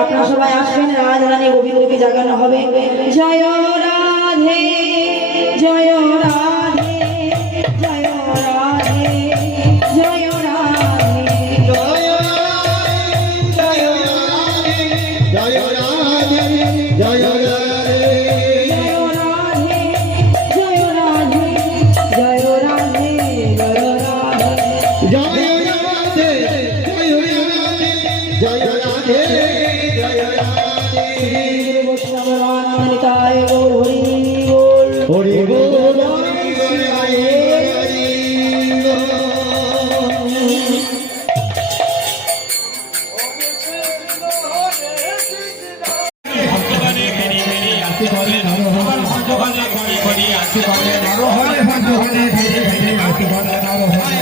আপনারা সবাই আসবেন, রাধা রানী গোবিন্দকে জাগানো হবে। জয় রাধে জয় রাধে জয় রাধে জয় রাধে জয় জয় জয় রাধে জয় রাধে জয় রাধে জয় রাধে জয় রাধে জয় রাধে জয় রাধে জয় রাধে জয় রাধে বৈষ্ণবরানিতায় গৌর হরি বল হরি বল হরি করে নরহরি বড় চলে বদন হেরি আরতি করে নরহরি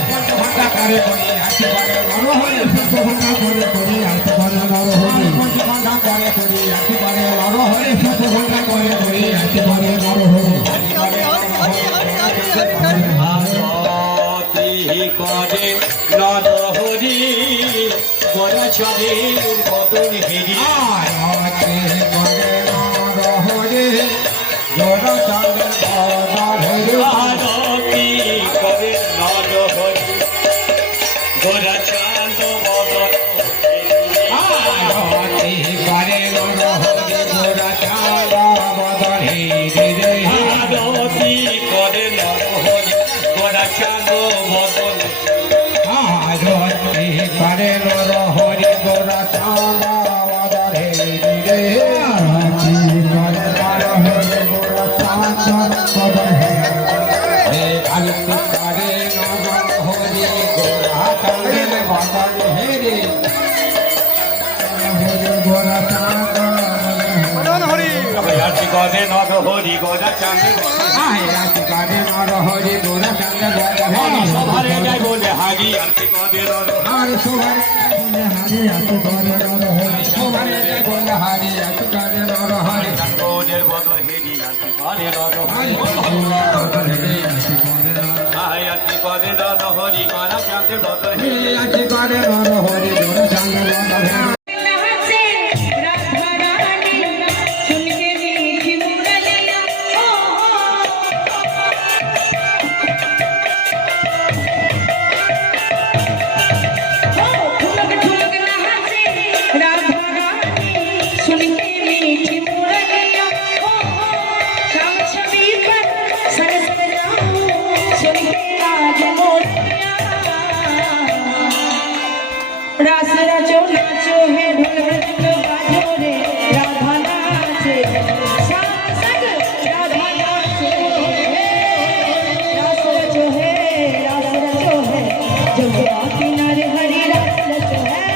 বড় চলে বদন হেরি আরতি করে নরহরি বড় চাঁদ বদন আরতি করে নরহরি বড় চাঁদ বদন হেরি আরতি করে নরহরি বড় চাঁদ বদন আরতি করে নরহরি বড় চাঁদ বদন হেরি আরতি করে নরহরি বড় চাঁদ বদন হেরি আরতি করে নরহরি বড় চাঁদ বদন হেরি বড় চাঁদ আরতি করে নরহরি বড় চাঁদ আরতি করে নরহরি বড় চাঁদ বদন সভারে যাই বলে হারি আরতি করে নরহরি আর সোহারে বলে হারি আতু করে নরহরি সোহারে বলে হারি আতু করে নরহরি চাঁদের বদন হেরি আরতি করে নরহরি আরতি করে নরহরি বড় চাঁদ বদন হেরি আতু করে নরহরি বড় চাঁদ বদন रास रचो नाचो है ढोल बाजो रे राधा नाचे शासक राधा नाचे रास रचो है जमुना किनारे हरी रास रचो है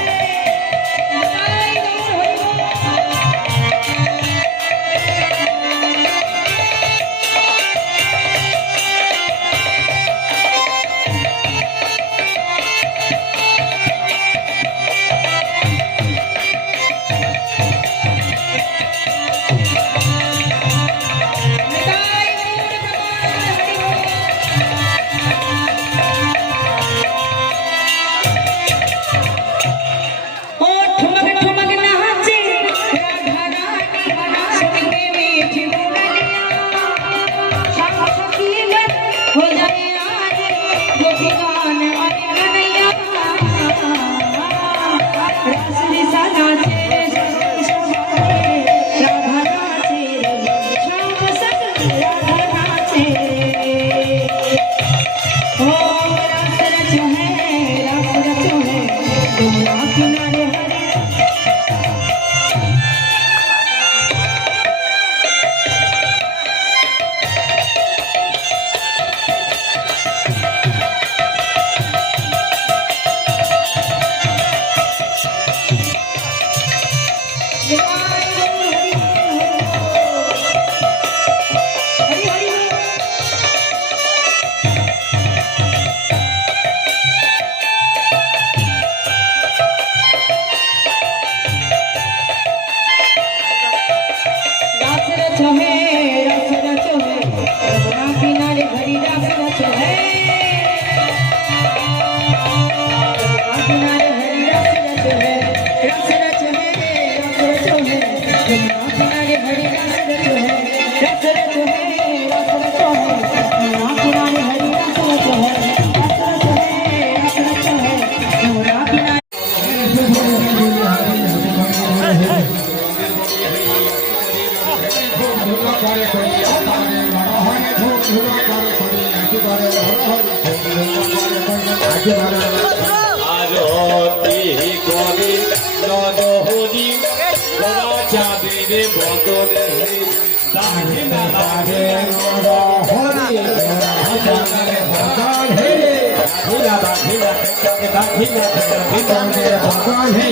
ভগবান হে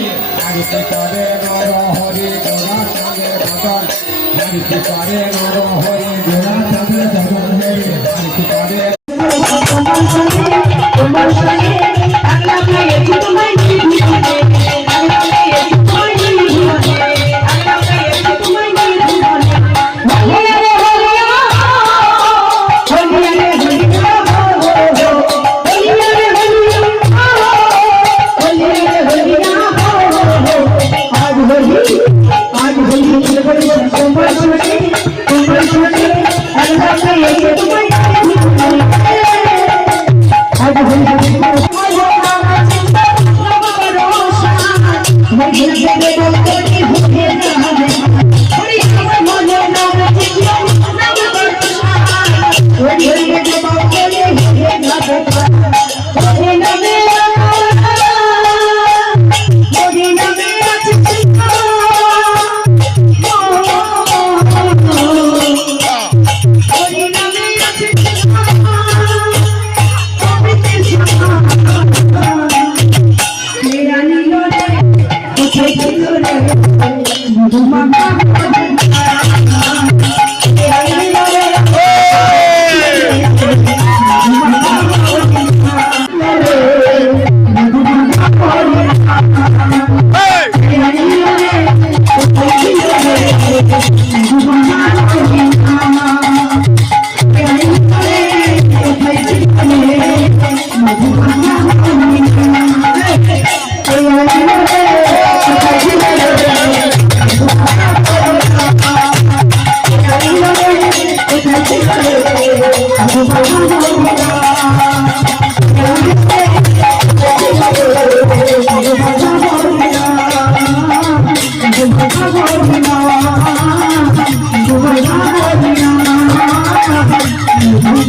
আরতি করে নর হরি গোরা সঙ্গে ভগবান আরতি করে নর হরি গোরা সঙ্গে ভগবান হে আরতি করে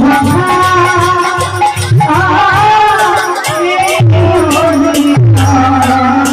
Bye.